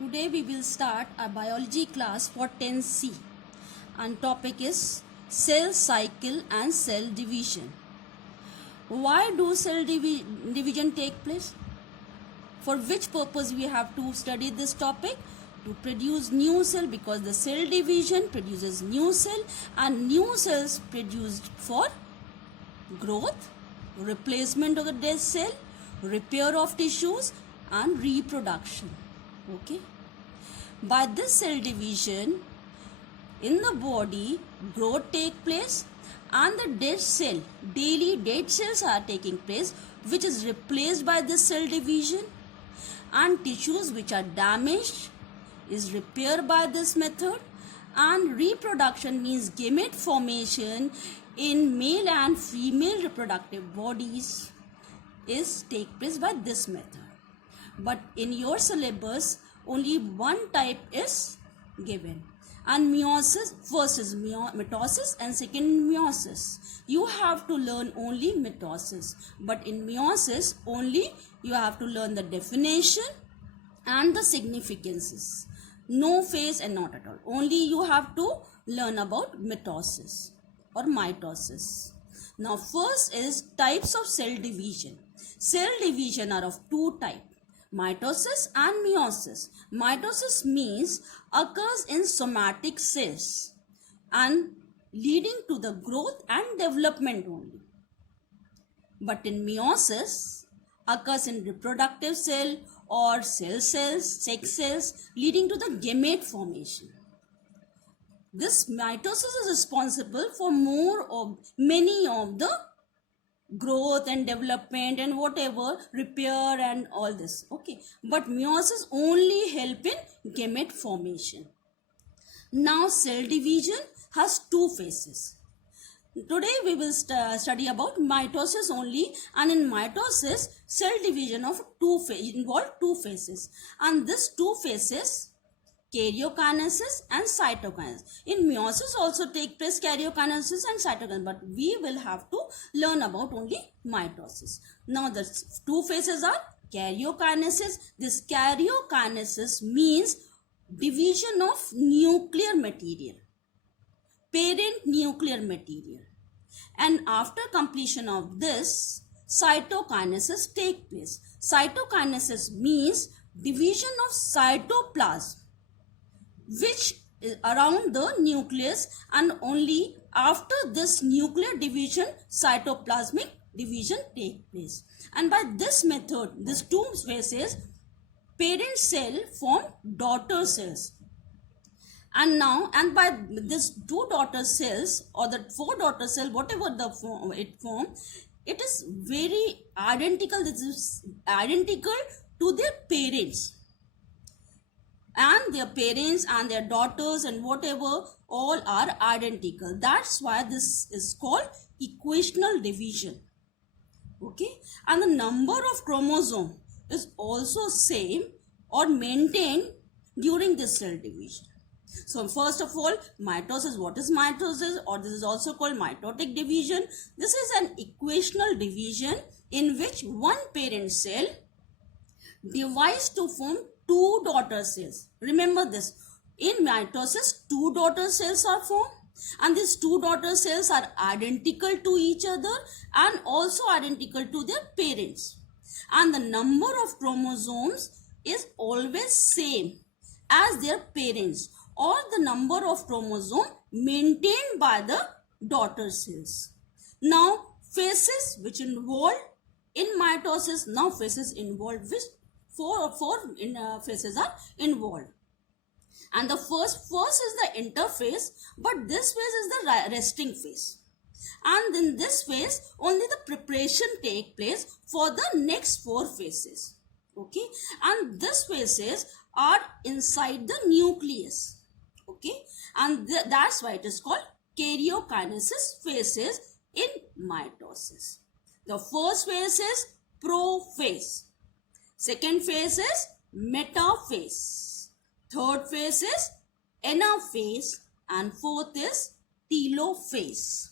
Today we will start our biology class for 10C and topic is cell cycle and cell division. Why do cell division take place? For which purpose we have to study this topic? To produce new cell, because the cell division produces new cell and new cells produced for growth, replacement of the dead cell, repair of tissues and reproduction. Okay. By this cell division in the body, growth take place and the dead cell, daily dead cells are taking place, which is replaced by this cell division, and tissues which are damaged is repaired by this method, and reproduction means gamete formation in male and female reproductive bodies is take place by this method. But in your syllabus only one type is given, and meiosis, first is mitosis and second meiosis. You have to learn only mitosis, but in meiosis only you have to learn the definition and the significances. No phase and not at all. Only you have to learn about mitosis or mitosis. Now first is types of cell division. Cell division are of two types, mitosis and meiosis. Mitosis means occurs in somatic cells and leading to the growth and development only. But in meiosis occurs in reproductive cell or cells, sex cells, leading to the gamete formation. This mitosis is responsible for many of the growth and development and whatever, repair and all this. Okay, but meiosis only help in gamete formation. Now cell division has two phases. Today we will study about mitosis only, and in mitosis cell division of involve two phases, and these two phases karyokinesis and cytokinesis. In meiosis also take place karyokinesis and cytokinesis, but we will have to learn about only mitosis. Now the two phases are karyokinesis. This karyokinesis means division of nuclear material, parent nuclear material, and after completion of this cytokinesis take place. Cytokinesis means division of cytoplasm which is around the nucleus, and only after this nuclear division cytoplasmic division take place. And by this method, these two phases, parent cell form daughter cells, and by this two daughter cells or the four daughter cell, whatever the form it is very identical. This is identical to their parents, and their parents and their daughters and whatever all are identical. That's why this is called equational division. Okay, and the number of chromosome is also same or maintained during this cell division. So first of all, mitosis. What is mitosis? Or this is also called mitotic division. This is an equational division in which one parent cell divides to form two daughter cells. Remember this. In mitosis, two daughter cells are formed, and these two daughter cells are identical to each other and also identical to their parents. And the number of chromosomes is always same as their parents, or the number of chromosome maintained by the daughter cells. Now phases which involved in mitosis, now phases involved with four phases are involved, and the first is the interphase, but this phase is the resting phase, and in this phase only the preparation take place for the next four phases. Okay, and these phases are inside the nucleus. Okay, and that's why it is called karyokinesis phases in mitosis. The first phase is prophase, second phase is metaphase, third phase is anaphase, and fourth is telophase.